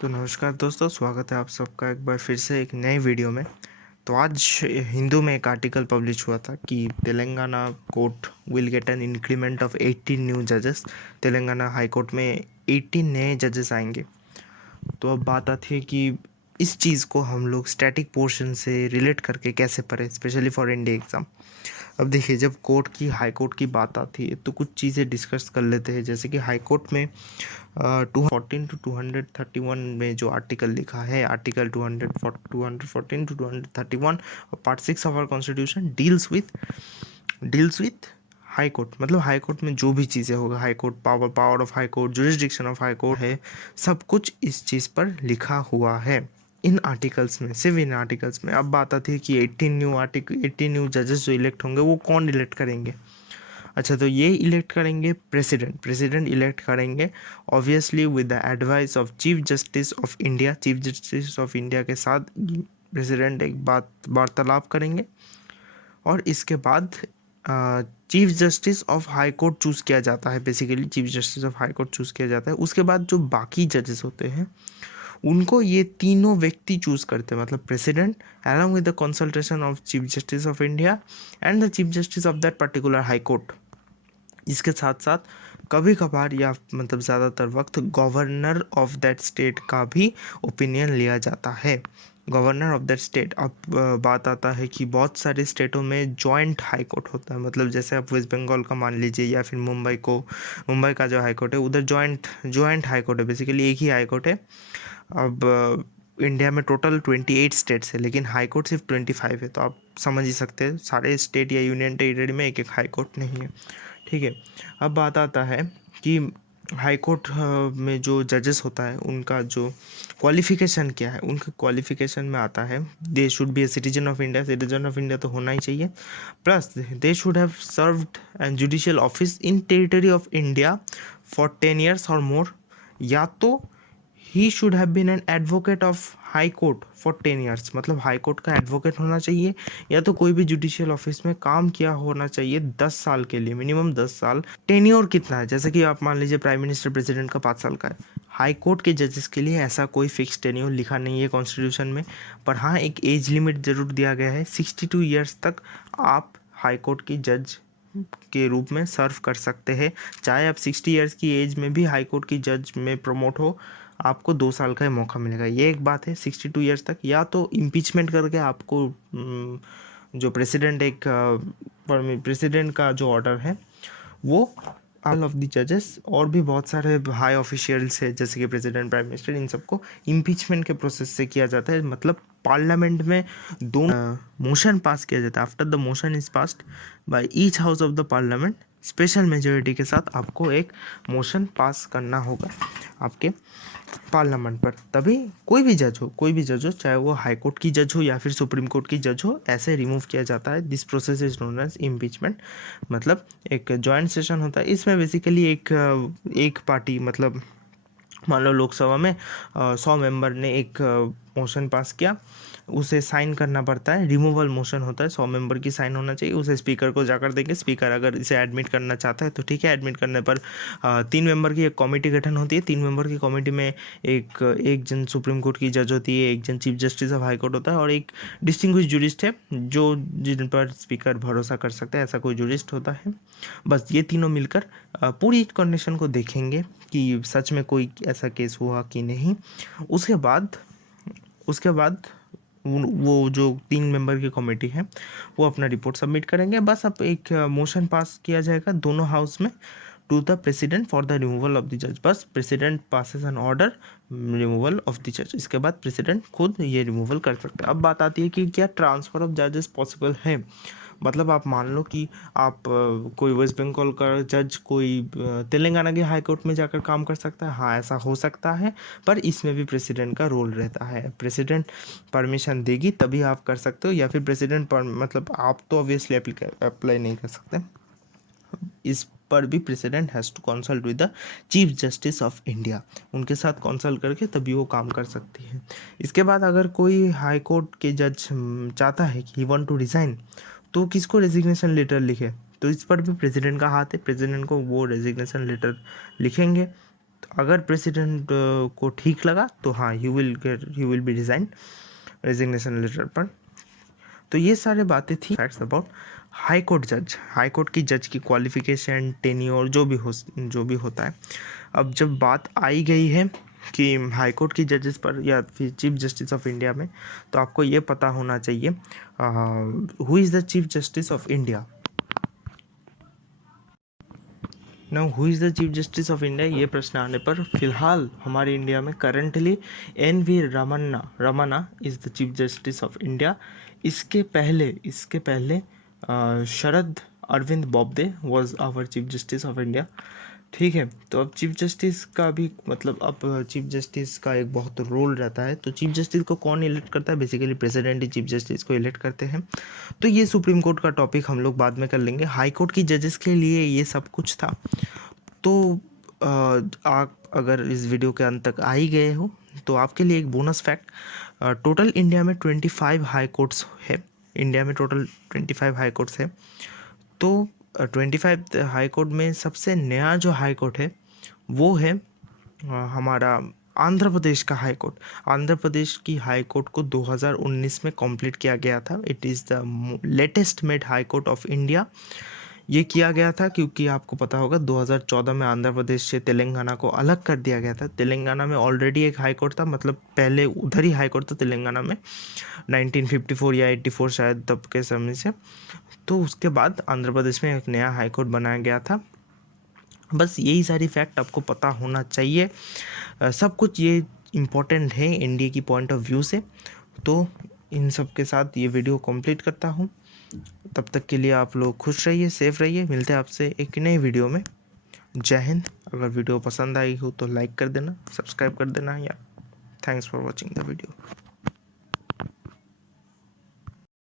तो नमस्कार दोस्तों, स्वागत है आप सबका एक बार फिर से एक नए वीडियो में। तो आज हिंदू में एक आर्टिकल पब्लिश हुआ था कि Telangana court will get an increment of 18 new जजेस। तेलंगाना हाई कोर्ट में 18 नए जजेस आएंगे। तो अब बात आती है कि इस चीज़ को हम लोग स्टैटिक पोर्शन से रिलेट करके कैसे पढ़ें, स्पेशली फॉर इंडिया एग्ज़ाम। अब देखिए, जब कोर्ट की हाई कोर्ट की बात आती है तो कुछ चीज़ें डिस्कस कर लेते हैं। जैसे कि हाई कोर्ट में 214 टू 231 में जो आर्टिकल लिखा है, आर्टिकल 214 टू 231 और part 6 of our constitution deals with high court. मतलब हाई कोर्ट में जो भी चीज़ें होगा, high court power of high court, jurisdiction of high court है, सब कुछ इस चीज़ पर लिखा हुआ है इन आर्टिकल्स में, सिर्फ इन आर्टिकल्स में। अब बात आती है कि 18 न्यू जजेस जो इलेक्ट होंगे वो कौन इलेक्ट करेंगे। अच्छा, तो ये इलेक्ट करेंगे प्रेसिडेंट इलेक्ट करेंगे obviously with the advice of chief justice of India के साथ प्रेसिडेंट एक वार्तालाप करेंगे। और इसके बाद chief justice of high court choose किया जाता है। Basically chief justice of high court choose किया जाता है। उसके बाद जो बाकी जजेस होते हैं उनको ये तीनों व्यक्ति चूज करते हैं, मतलब president along with the consultation of chief justice of India and the chief justice of that particular high court. इसके साथ साथ कभी कभार या मतलब ज़्यादातर वक्त गवर्नर ऑफ दैट स्टेट का भी ओपिनियन लिया जाता है। Governor of that state. अब बात आता है कि बहुत सारे स्टेटों में जॉइंट हाई कोर्ट होता है। मतलब जैसे आप वेस्ट बंगाल का मान लीजिए या फिर मुंबई का जो हाई कोर्ट है, उधर जॉइंट हाई कोर्ट है। बेसिकली एक ही हाई कोर्ट है। अब इंडिया में टोटल 28 स्टेट्स है, लेकिन हाई कोर्ट सिर्फ 25 है। तो आप समझ ही सकते हैं, सारे स्टेट या यूनियन टेरिटरी में एक एक हाई कोर्ट नहीं है। ठीक है। अब बात आता है कि हाई कोर्ट में जो जजेस होता है उनका जो क्वालिफिकेशन क्या है। उनके क्वालिफिकेशन में आता है they should be a citizen of India. Citizen of India तो होना ही चाहिए। Plus they should have served an judicial office in territory of India for 10 years और मोर, या तो he should have been an advocate of high court for 10 years. मतलब high court का advocate होना चाहिए, या तो कोई भी जुडिशियल ऑफिस में काम किया होना चाहिए 10 साल के लिए, मिनिमम 10 साल। टेन्योर कितना है, जैसे कि आप मान लीजिए प्राइम मिनिस्टर प्रेसिडेंट का 5 साल का है। हाई कोर्ट के जजेस के लिए ऐसा कोई फिक्स टेन्योर लिखा नहीं है कॉन्स्टिट्यूशन में, पर हाँ एक एज लिमिट जरूर दिया गया है। 62 ईयर्स तक आप हाई कोर्ट की जज के रूप में सर्व कर सकते हैं। चाहे आप 60 ईयर्स की एज में भी हाई कोर्ट की जज में प्रमोट हो, आपको 2 साल का ही मौका मिलेगा। ये एक बात है 62 ईयर्स तक। या तो इम्पीचमेंट करके आपको जो प्रेसिडेंट का जो ऑर्डर है वो ऑल ऑफ द जजेस और भी बहुत सारे हाई ऑफिशियल्स है जैसे कि प्रेसिडेंट, प्राइम मिनिस्टर, इन सबको इम्पीचमेंट के प्रोसेस से किया जाता है। मतलब पार्लियामेंट में दोनों मोशन पास किया जाता है। After the motion is passed by each house of the parliament, special majority के साथ आपको एक मोशन पास करना होगा आपके पार्लियामेंट पर, तभी कोई भी जज हो, चाहे वो हाई कोर्ट की जज हो या फिर सुप्रीम कोर्ट की जज हो, ऐसे रिमूव किया जाता है। This process is known as impeachment. मतलब एक जॉइंट सेशन होता है। इसमें बेसिकली एक पार्टी, मतलब मान लो लोकसभा में 100 मेंबर ने एक मोशन पास किया, उसे साइन करना पड़ता है। रिमूवल मोशन होता है, 100 मेंबर की साइन होना चाहिए। उसे स्पीकर को जाकर देंगे। स्पीकर अगर इसे एडमिट करना चाहता है तो ठीक है। एडमिट करने पर 3 मेंबर की एक कमेटी गठन होती है। 3 मेंबर की कमेटी में एक जन सुप्रीम कोर्ट की जज होती है, एक जन chief justice of high court होता है, और एक डिस्टिंग्विश जूरिस्ट है जो जिन पर स्पीकर भरोसा कर सकते हैं, ऐसा कोई जूरिस्ट होता है। बस ये तीनों मिलकर पूरी कंडीशन को देखेंगे कि सच में कोई ऐसा केस हुआ कि नहीं। उसके बाद वो जो 3 मेंबर की कमेटी है वो अपना रिपोर्ट सबमिट करेंगे। बस अब एक मोशन पास किया जाएगा दोनों हाउस में to the president for the removal of the जज। बस president passes an order removal of the जज। इसके बाद प्रेसिडेंट खुद ये रिमूवल कर सकते हैं। अब बात आती है कि क्या ट्रांसफर ऑफ जजेस पॉसिबल है। मतलब आप मान लो कि आप कोई वेस्ट बंगाल का जज कोई तेलंगाना के हाई कोर्ट में जाकर काम कर सकता है। हाँ, ऐसा हो सकता है, पर इसमें भी प्रेसिडेंट का रोल रहता है। प्रेसिडेंट परमिशन देगी तभी आप कर सकते हो, या फिर प्रेसिडेंट पर मतलब आप तो ऑब्वियसली अप्लाई नहीं कर सकते। इस पर भी president has to consult with the chief justice of India. उनके साथ कंसल्ट करके तभी वो काम कर सकती है। इसके बाद अगर कोई हाई कोर्ट के जज चाहता है कि ही वांट टू रिज़ाइन, तो किसको रेजिग्नेशन लेटर लिखे, तो इस पर भी प्रेसिडेंट का हाथ है। प्रेसिडेंट को वो रेजिग्नेशन लेटर लिखेंगे। अगर प्रेसिडेंट को ठीक लगा तो हाँ he will be resign resignation letter पर। तो ये सारे बातें थी फैक्ट्स अबाउट हाई कोर्ट जज, हाई कोर्ट की जज की क्वालिफिकेशन, टेन्योर, जो भी होता है। अब जब बात आई गई है कि हाई कोर्ट की जजेस पर या फिर चीफ जस्टिस ऑफ इंडिया में, तो आपको ये पता होना चाहिए who is the chief justice of India. Now who is the chief justice of India, ये प्रश्न आने पर फिलहाल हमारे इंडिया में currently NV Ramana is the chief justice of India. इसके पहले Sharad Arvind Bobde was our chief justice of India. ठीक है, तो अब चीफ जस्टिस का भी मतलब अब चीफ जस्टिस का एक बहुत रोल रहता है। तो चीफ जस्टिस को कौन इलेक्ट करता है? बेसिकली प्रेसिडेंट ही चीफ जस्टिस को इलेक्ट करते हैं। तो ये सुप्रीम कोर्ट का टॉपिक हम लोग बाद में कर लेंगे। हाई कोर्ट की जजेस के लिए ये सब कुछ था। तो आप अगर इस वीडियो के अंत तक आ ही गए हो तो आपके लिए एक बोनस फैक्ट, टोटल इंडिया में 25 हाई कोर्ट्स है। इंडिया में टोटल 25 हाई कोर्ट्स है। तो 25 हाई कोर्ट में सबसे नया जो हाई कोर्ट है वो है हमारा आंध्र प्रदेश का हाई कोर्ट। आंध्र प्रदेश की हाई कोर्ट को 2019 में कंप्लीट किया गया था। It is the latest made high court of India. ये किया गया था क्योंकि आपको पता होगा 2014 में आंध्र प्रदेश से तेलंगाना को अलग कर दिया गया था। तेलंगाना में ऑलरेडी एक हाई कोर्ट था, मतलब पहले उधर ही हाई कोर्ट था तेलंगाना में 1954 या 84 शायद तब के समय से। तो उसके बाद आंध्र प्रदेश में एक नया हाई कोर्ट बनाया गया था। बस यही सारी फैक्ट आपको पता होना चाहिए। सब कुछ ये इम्पोर्टेंट है इंडिया की पॉइंट ऑफ व्यू से। तो इन सब के साथ ये वीडियो कंप्लीट करता हूँ। तब तक के लिए आप लोग खुश रहिए, सेफ रहिए। मिलते हैं आपसे एक नई वीडियो में। जय हिंद। अगर वीडियो पसंद आई हो तो लाइक कर देना, सब्सक्राइब कर देना, या thanks for watching the video.